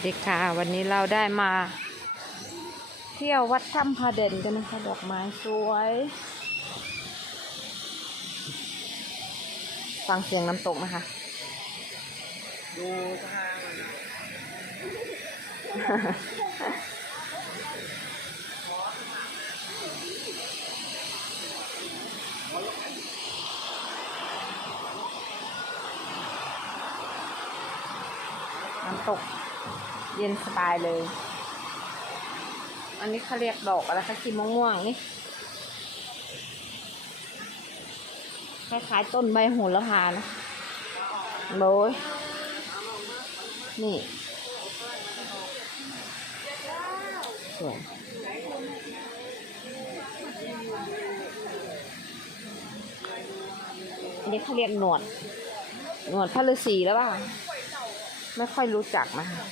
วัสดีค่ะ วันนี้เราได้มา เที่ยววัดถ้ำพระเด่นกันนะคะ ดอกไม้สวย ฟังเสียงน้ำตกนะคะ ดูทางน้ำตก เย็นสบายเลย อันนี้เขาเรียกดอกอะไรคะสีม่วงๆนี่คล้ายๆต้นใบโหระพานะโอ้ยนี่สวยอันนี้เขาเรียกหนวด หนวดพระฤาษีแล้วป่ะไม่ค่อยรู้จักนะคะ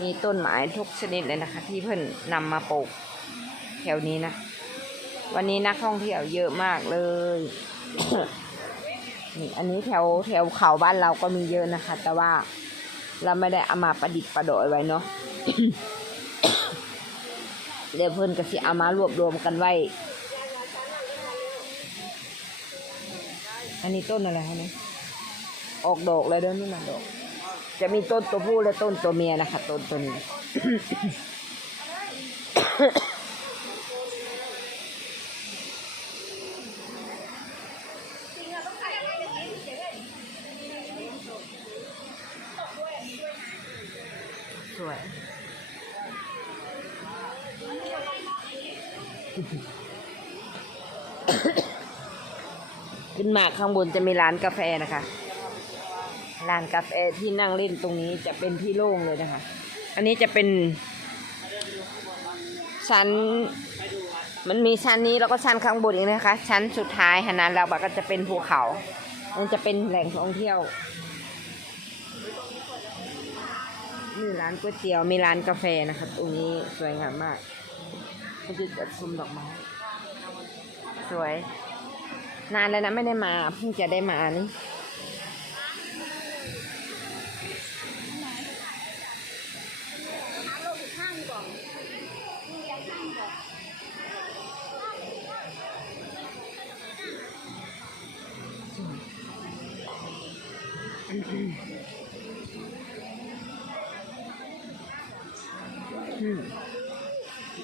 มีต้นไม้ทุกชนิดเลยนะคะ ที่เพิ่นนำมาปลูกแถวนี้นะ วันนี้นักท่องเที่ยวเยอะมากเลยนี่อันนี้แถวแถวเขาบ้านเราก็มีเยอะนะคะ แต่ว่าเราไม่ได้เอามาประดิษฐ์ประดอยไว้เนาะเดี๋ยวเพิ่นก็สิเอามารวบรวมกันไว้ อันนี้ต้นอะไรคะเนี่ยออกดอกเลยเด้อนี่นะดอก จะมีต้นตัวผู้และต้นตัวเมียนะคะ ต้นตัวนี้ มาข้างบนจะมีร้านกาแฟนะคะ ร้านกาแฟที่นั่งเล่นตรงนี้จะเป็นที่โล่งเลยนะคะ อันนี้จะเป็นชั้น มันมีชั้นนี้แล้วก็ชั้นข้างบนอีกนะคะ ชั้นสุดท้ายหันนั้นเราบก็จะเป็นภูเขา มันจะเป็นแหล่งท่องเที่ยวมีร้านก๋วยเตี๋ยวมีร้านกาแฟนะคะตรงนี้สวยงามมากเขาจะจัดชมดอกไม้สวย นานแล้วนะไม่ได้มาเพิ่งจะได้มานี่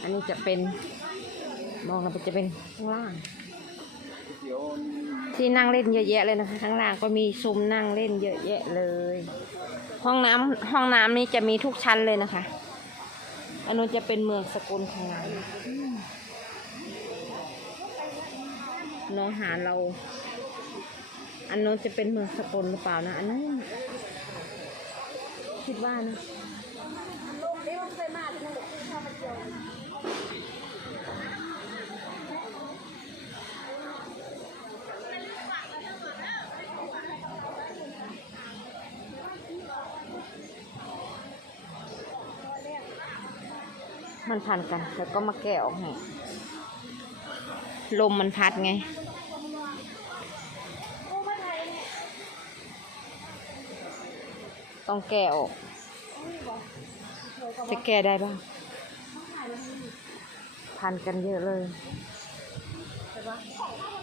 อันนี้จะเป็น มองเราไปจะเป็นข้างล่าง เดี๋ยวที่นั่งเล่นเยอะแยะเลยนะคะข้างล่างก็มีซุ้มนั่งเล่นเยอะแยะเลย ห้องน้ำห้องน้ำนี่จะมีทุกชั้นเลยนะคะอันนู้นจะเป็นเมืองสกุลของเราอืมน้องหาเรา อันนู้นจะเป็นเมืองสกุลหรือเปล่านะ อันนั้นคิดว่านะ มันพันกัน แล้วก็มาแกะออกให้ลมมันพัดไง ต้องแกะออก จะแกะได้บ้าง พันกันเยอะเลย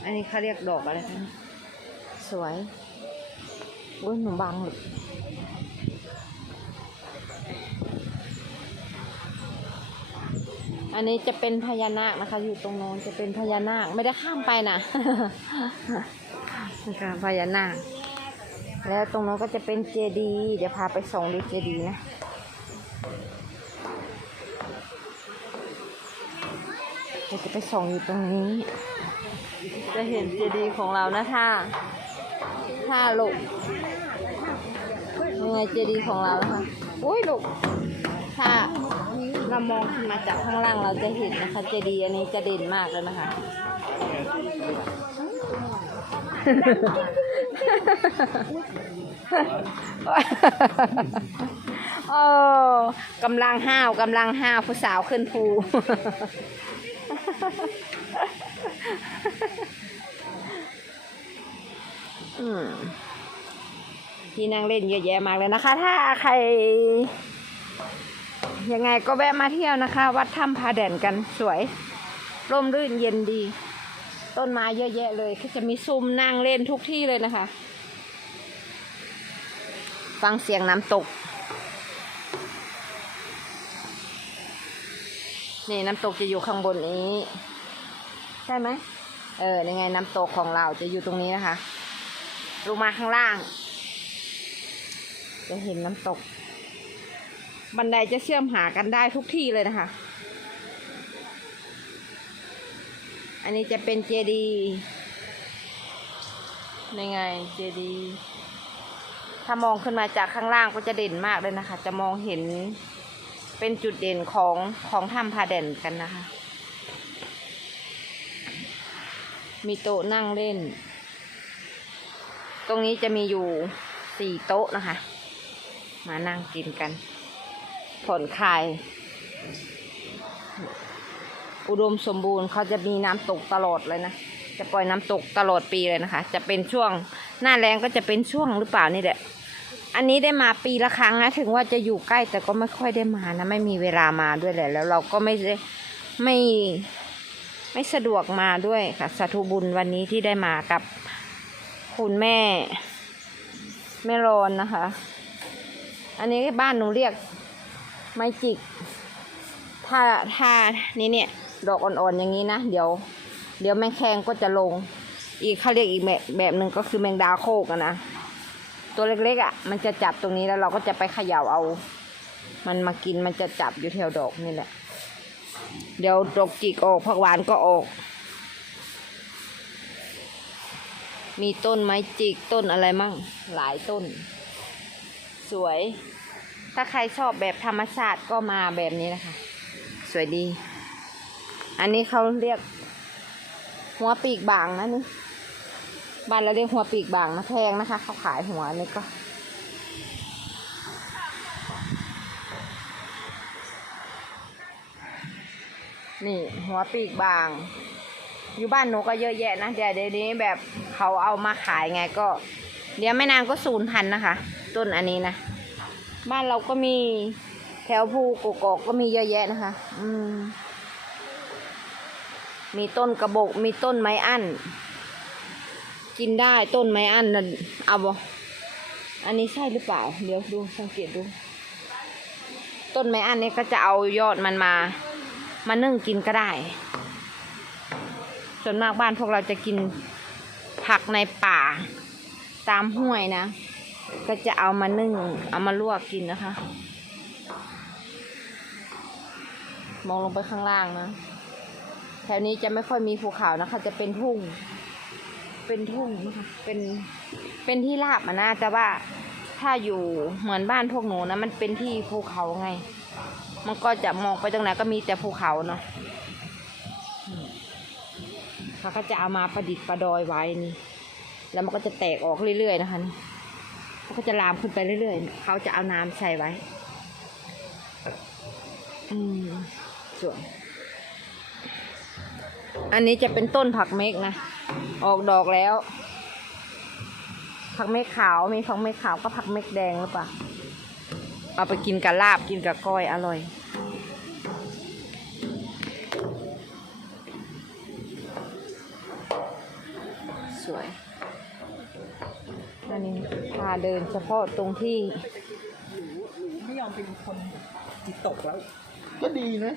อันนี้เขาเรียกดอกอะไรคะสวยอุ้ยหนูบังเลย อันนี้จะเป็นพญานาคนะคะ อยู่ตรงโน้นจะเป็นพญานาคไม่ได้ข้ามไปนะนะคะพญานาค แล้วตรงโน้นก็จะเป็นเจดีย์เดี๋ยวพาไปส่งดูเจดีย์นะเดี๋ยวจะไปส่งอยู่ตรงนี้ จะเห็นเจดีย์ของเรานะถ้าถ้าลูกยังไงเจดีย์ของเรานะคะอุ้ยลูกถ้า เรามองขึ้นมาจากข้างล่างเราจะเห็นนะคะเจดีย์อันนี้จะเด่นมากเลยนะคะโอ้กำลังห้าวกำลังห้าวผู้สาวขึ้นภูอืมที่นั่งเล่นเยอะแยะมากเลยนะคะ ถ้าใคร ยังไงก็แวะมาเที่ยวนะคะ วัดถ้ำพาแดนกันสวย ร่มรื่นเย็นดี ต้นไม้เยอะแยะเลยก็จะมีซุ้มนั่งเล่นทุกที่เลยนะคะ ฟังเสียงน้ำตก นี่น้ำตกจะอยู่ข้างบนนี้ ใช่ไหมเออยังไงน้ำตกของเราจะอยู่ตรงนี้นะคะลงมาข้างล่าง จะเห็นน้ำตก บันไดจะเชื่อมหากันได้ทุกที่เลยนะคะ อันนี้จะเป็นเจดียังไงเจดีถ้ามองขึ้นมาจากข้างล่างก็จะเด่นมากเลยนะคะ จะมองเห็นเป็นจุดเด่นของของถ้ำพาแด่นกันนะคะ มีโต๊ะนั่งเล่น ตรงนี้จะมีอยู่สี่โต๊ะนะคะ มานั่งกินกัน ผ่อนคลาย อุดมสมบูรณ์เขาจะมีน้ำตกตลอดเลยนะ จะปล่อยน้ำตกตลอดปีเลยนะคะ จะเป็นช่วงหน้าแรงก็จะเป็นช่วงหรือเปล่านี่แหละ อันนี้ได้มาปีละครั้งนะ ถึงว่าจะอยู่ใกล้แต่ก็ไม่ค่อยได้มานะ ไม่มีเวลามาด้วยแหละ แล้วเราก็ไม่ได้ไม่ไม่สะดวกมาด้วยค่ะสาธุบุญวันนี้ที่ได้มากับคุณแม่แม่รอนนะคะ อันนี้บ้านหนูเรียก ไม้จิก ถ้าถ้านี่เนี่ยดอกอ่อนๆอย่างนี้นะ เดี๋ยว เดี๋ยวแมงแคงก็จะลง อีกเขาเรียกอีกแบบแบบหนึ่งก็คือแมงดาโคกนะ ตัวเล็กๆอะ่ะ มันจะจับตรงนี้แล้วเราก็จะไปเขย่าเอา มันมากินมันจะจับอยู่แถวดอกนี่แหละ เดี๋ยวดอกจิกออกผักหวานก็ออก มีต้นไม้จิกต้นอะไรมั่ง หลายต้น สวย ถ้าใครชอบแบบธรรมชาติก็มาแบบนี้นะคะ สวยดี อันนี้เขาเรียก หัวปีกบางนะนี่บ้านเราเรียกหัวปีกบางนะแพงนะคะ เขาขายหัวนี่ก็นี่หัวปีกบาง อยู่บ้านหนูก็เยอะแยะนะเดี๋ยวเดี๋ยวนี้แบบเขาเอามาขายไงก็ เดี๋ยวไม่นานก็สูญพันนะคะ ต้นอันนี้นะ บ้านเราก็มีแถวภูกกอกก็มีเยอะแยะนะคะ อืม มีต้นกระบอกมีต้นไม้อั้น กินได้ต้นไม้อั้นนั่นเอาบ่อันนี้ใช่หรือเปล่า เดี๋ยวดูสังเกตดู ต้นไม้อั้นนี่ก็จะเอายอดมันมา มานึ่งกินก็ได้ ส่วนมากบ้านพวกเราจะกินผักในป่า ตามห้วยนะ ก็จะเอามานึ่ง เอามาลวกกินนะคะ มองลงไปข้างล่างนะ แถวนี้จะไม่ค่อยมีภูเขานะคะ จะเป็นทุ่ง เป็นทุ่งนะคะ เป็น เป็นที่ราบอะนะแต่ว่าถ้าอยู่เหมือนบ้านพวกหนูนะ มันเป็นที่ภูเขาไง มันก็จะมองไปตรงไหนก็มีแต่ภูเขาเนาะเขาก็จะเอามาประดิษฐ์ประดอยไว้นี่ แล้วมันก็จะแตกออกเรื่อยๆนะคะนี่ เขาก็จะลามขึ้นไปเรื่อยๆ เขาจะเอาน้ำใส่ไว้ อืมส่วน อันนี้จะเป็นต้นผักเมกนะ ออกดอกแล้ว ผักเมกขาว มีผักเมกขาวก็ผักเมกแดงหรือเปล่า เอาไปกินกับลาบกินกับก้อยอร่อย อันนี้พาเดินเฉพาะตรงที่ไม่ยอมเป็นคนจิตตกแล้ว ก็ดีนะ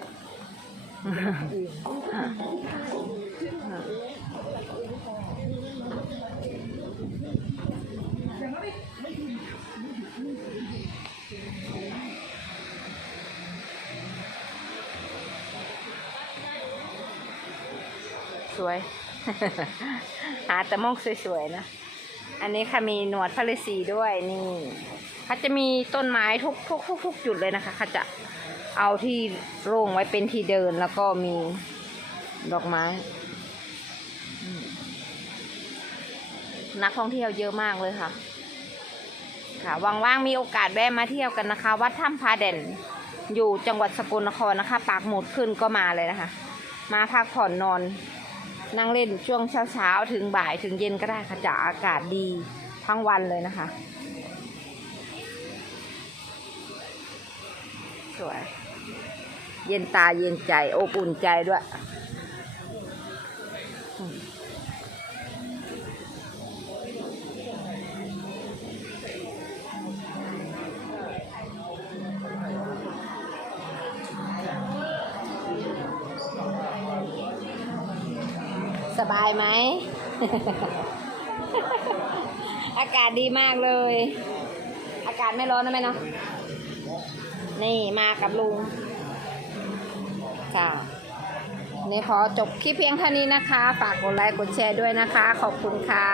สวย หาแต่มองสวยๆนะ อันนี้ค่ะมีหนวดพระฤาษีด้วยนี่เขาจะมีต้นไม้ทุกทุกทุกทุกจุดเลยนะคะเขาจะเอาที่โล่งไว้เป็นที่เดินแล้วก็มีดอกไม้ นักท่องเที่ยวเยอะมากเลยค่ะ ค่ะว่างๆมีโอกาสแวะมาเที่ยวกันนะคะ วัดถ้ำพาเด่นอยู่จังหวัดสกลนครนะคะ ปากหมุดขึ้นก็มาเลยนะคะ มาพักผ่อนนอน นั่งเล่นช่วงเช้าๆ ถึงบ่ายถึงเย็นก็ได้ค่ะจะอากาศดีทั้งวันเลยนะคะ สวย เย็นตาเย็นใจอบอุ่นใจด้วย สบายไหม อากาศดีมากเลย อากาศไม่ร้อนนะแม่เนาะ นี่มากับลุง ค่ะนี่ขอจบคลิปเพียงเท่านี้นะคะ ฝากกดไลค์กดแชร์ด้วยนะคะ ขอบคุณค่ะ